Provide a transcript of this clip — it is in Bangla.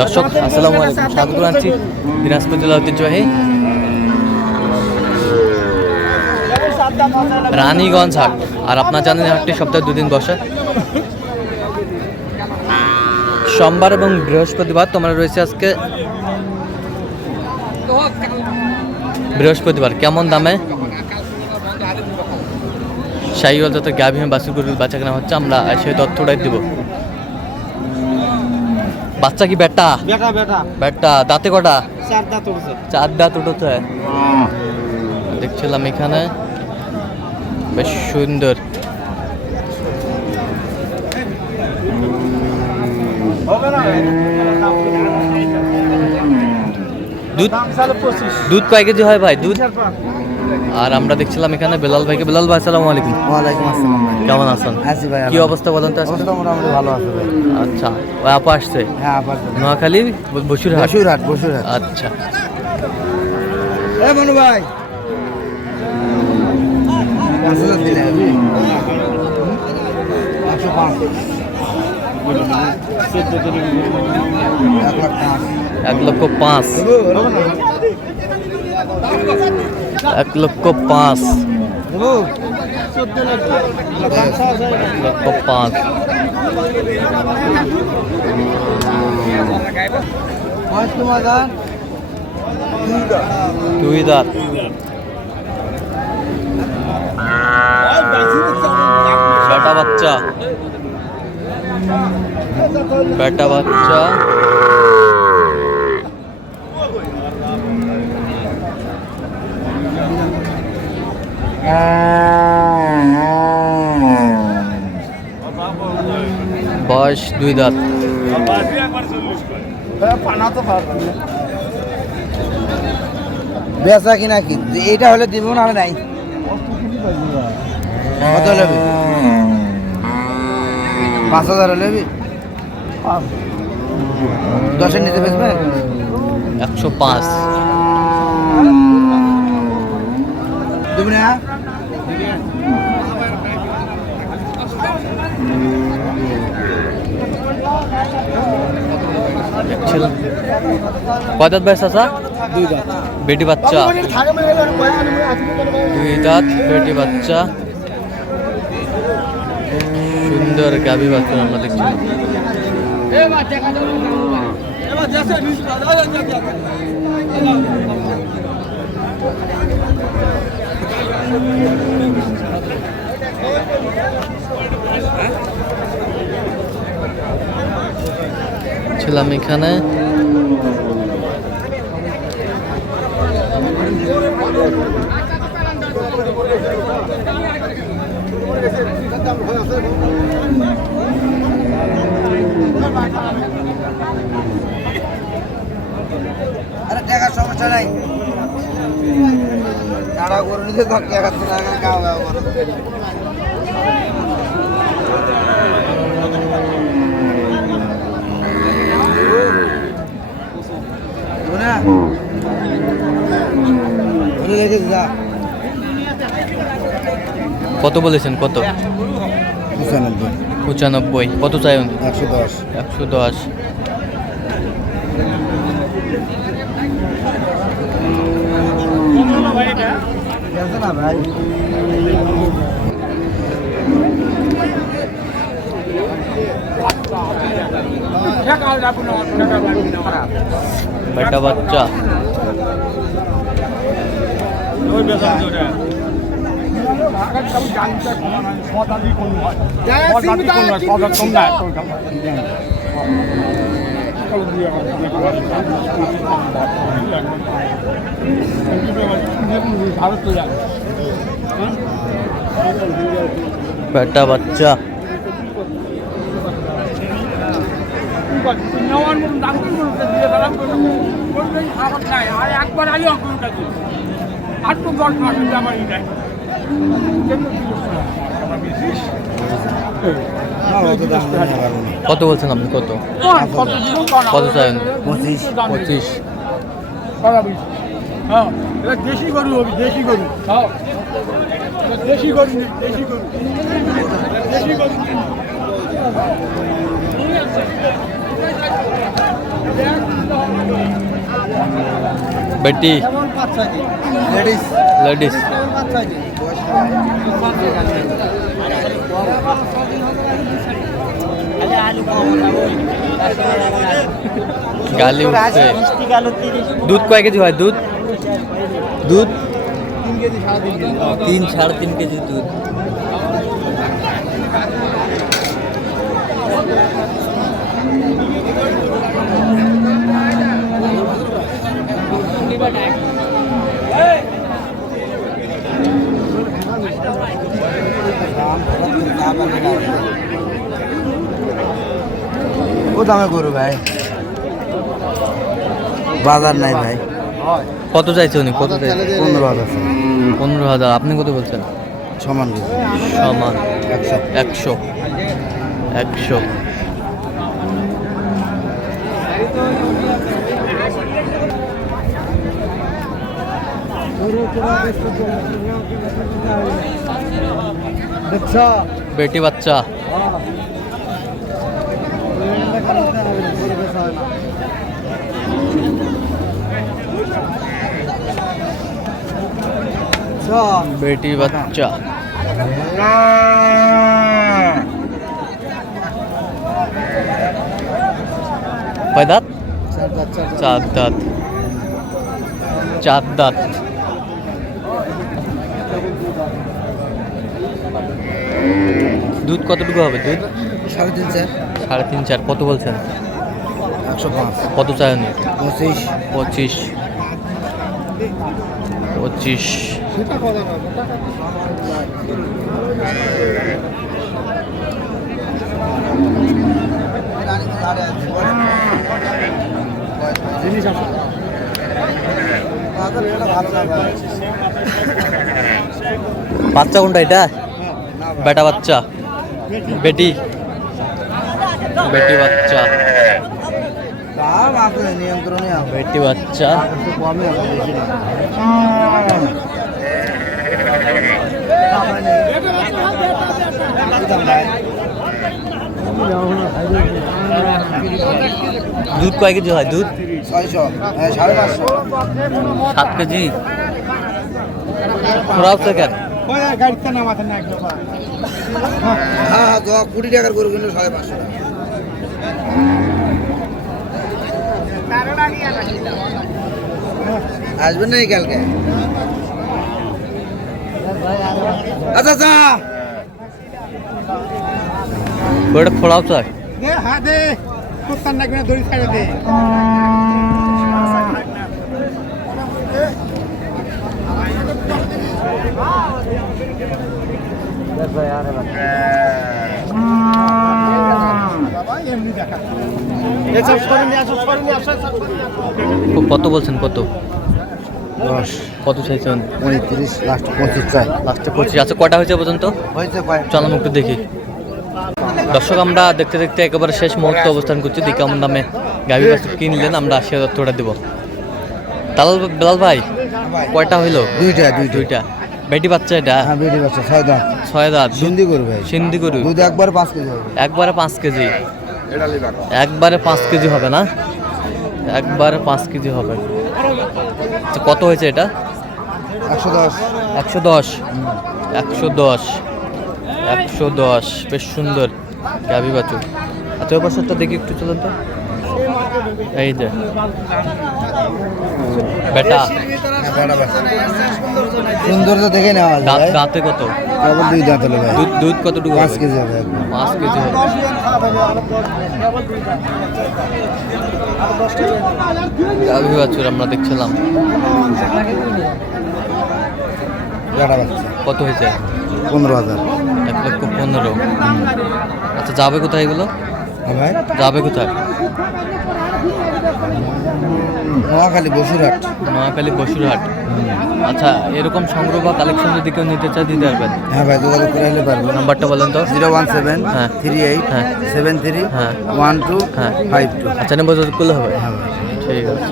দর্শক, আসসালামু আলাইকুম। স্বাগত জানাচ্ছি দিনাজপুর জেলা ঐতিহ্যবাহী রানীগঞ্জ হাট। আর আপনার জানেন হাটটি সপ্তাহে দুদিন বসে। সোমবার এবং বৃহস্পতিবার তোমরা রয়েছে আজকে। বৃহস্পতিবার, কেমন দামে? শাহিওয়াল যত গাভীমে বাসুর গরুর বাচ্চা কেনা হচ্ছে, আমরা সেই তথ্যটাই দিব। বাচ্চা কি বেটা? বেটা বেটা। বেটা দাঁতে কটা? চার দাঁত উঠছে। চার দাঁত উঠোতে দেখছিলাম এখানে। বেশ সুন্দর। দুধ দুধ কয় কেজি হয় ভাই? দুধ আর আমরা দেখছিলাম এখানে বেলাল ভাইকে। বেলাল ভাই আসসালামু আলাইকুম। ওয়ালাইকুম আসসালাম ভাই। কেমন আছেন? আছি ভাই কি অবস্থা বলেন তো অবস্থা মোটামুটি ভালো আছে ভাই। আচ্ছা ওই আপু আসছে? হ্যাঁ আবার নোয়াখালী? বসুরহাট? বসুরহাট বসুরহাট। আচ্ছা। এ মনু ভাই। এক লক্ষ পাঁচ। এক লক্ষ পাঁচ দেবো লক্ষ পাঁচ পাঁচ তোমার দাম দুই দাঁত বেটা বাচ্চা বেটা বাচ্চা বয়স দুই দাঁত। বেচা কিনা কি? এইটা হলে দিব না হলে নাই। কত নেবে পাঁচ হাজার হলে দশের নিচে বেচবেন একশো পাঁচ। দেবো না ছিল। কয় দাঁত বয়স আছে দুই দাঁত বেটি বাচ্চা? দুই দাঁত বেটি বাচ্চা। সুন্দর গাভী বাচ্চা আমরা দেখছি। ছিলাম এখানে সমস্যা নাই। দেবো না? ধরে রেখে যা কত বলেছেন? কত? পঁচানব্বই। পঁচানব্বই। কত চাই একশো দশ। একশো দশ। বেটা বাচ্চা। বেটা বাচ্চা নেওয়ার মতন দাম কি করতে দিয়ে দাম করতে বলবেন খারাপ নাই আর একবার আগে অঙ্কনটা দিই আর তো দশ মাস আমার ই নাই কত বলছেন আপনি? কত? কত চাইন? পঁচিশ। পঁচিশ। হ্যাঁ এটা দেশি গরু হবে দেশি গরু। হ্যাঁ এটা দেশি গরু দেশি গরু। দেশি গরু বেটি। লেডিস। গালি উঠছে। দুধ কয় কেজি হয়? দুধ? দুধ? তিন সাড়ে তিন কেজি দুধ। ও দামে গরু ভাই? বাজার নাই ভাই। কত চাইছে উনি? কত চাইছে? পনেরো হাজার। পনেরো হাজার। আপনি কত বলছেন? সমান সমান। একশো। একশো। একশো। দেখছ বেটি বাচ্চা বেটি বাচ্চা কয় দাঁত চার দাঁত চার দাঁত দুধ কতটুকু হবে দুধ? সাড়ে তিন চার। সাড়ে তিন চার। কত বলছেন? একশো পাঁচ। কত উনি পঁচিশ। পঁচিশ। পঁচিশ। বাচ্চা কোনটা এটা? বেটা বাচ্চা। বেটি। বেটি বাচ্চা। বেটি বাচ্চা। দুধ কয় কেজি হয়? দুধ? হ্যাঁ সাত কেজি। খোরাও কেন? হ্যাঁ হ্যাঁ কুড়ি টাকার গরু কিন্তু সাড়ে পাঁচশো টাকা। আসবেন না কালকে? আচ্ছা আচ্ছা। খোলাও চাই হাতে কুত্তার নাকি দড়ি ছাড়ে দে। কত বলছেন কত? দশ। কত চাইছেন? পঁয়ত্রিশ লাস্ট পঁচিশ চাই। লাস্টে পঁচিশ। আচ্ছা কটা হয়েছে পর্যন্ত? হয়েছে চল আমি একটু দেখি। দর্শক আমরা দেখতে দেখতে একেবারে শেষ মুহূর্তে অবস্থান করছি। দেখি কেমন দামে গাভী বাছুর কিনলেন আমরা হাজার টাকা দেবো। তালাল বেলাল ভাই কয়টা হইল? দুইটা। দুইটা। বেটি বাচ্চা এটা? হ্যাঁ বেটি বাচ্চা ছয় দাঁত। ছয় দাঁত। সিন্ধি করবে ভাই। সিন্ধি গরু। দুধ একবার পাঁচ কেজি হবে। একবারে পাঁচ কেজি। একবারে পাঁচ কেজি হবে না? একবারে পাঁচ কেজি হবে। কত হয়েছে এটা? একশো দশ। একশো দশ। একশো দশ। একশো দশ। বেশ সুন্দর। গাভি বাছুর। আচ্ছা ওই দেখি একটু চলুন তো। এই যে। বেটা। সৌন্দর্য দেখে নেওয়া যায়। দাঁত দাঁতে কত? কেবল দুই দাঁত হলো ভাই। দুধ দুধ কতটুকু পাঁচ কেজি হবে। পাঁচ কেজি হবে। গাভি বাছুর আমরা দেখছিলাম। কত হয়েছে? পনেরো হাজার। এক লক্ষ পনেরো। আচ্ছা যাবে কোথায় এগুলো? হ্যাঁ ভাই। যাবে কোথায়? নোয়াখালী বসুরহাট। মহাকালী বসুরহাট। আচ্ছা এরকম সংগ্রহ বা কালেকশন যদি কেউ নিতে চায় দিতে পারবেন? হ্যাঁ ভাই যোগাযোগ করে নিতে পারব। নাম্বারটা বলেন তো। জিরো ওয়ান সেভেন হ্যাঁ। থ্রি এইট হ্যাঁ। সেভেন থ্রি হ্যাঁ। ওয়ান টু হ্যাঁ। Five two. আচ্ছা নেব করলে হবে। হ্যাঁ ঠিক আছে।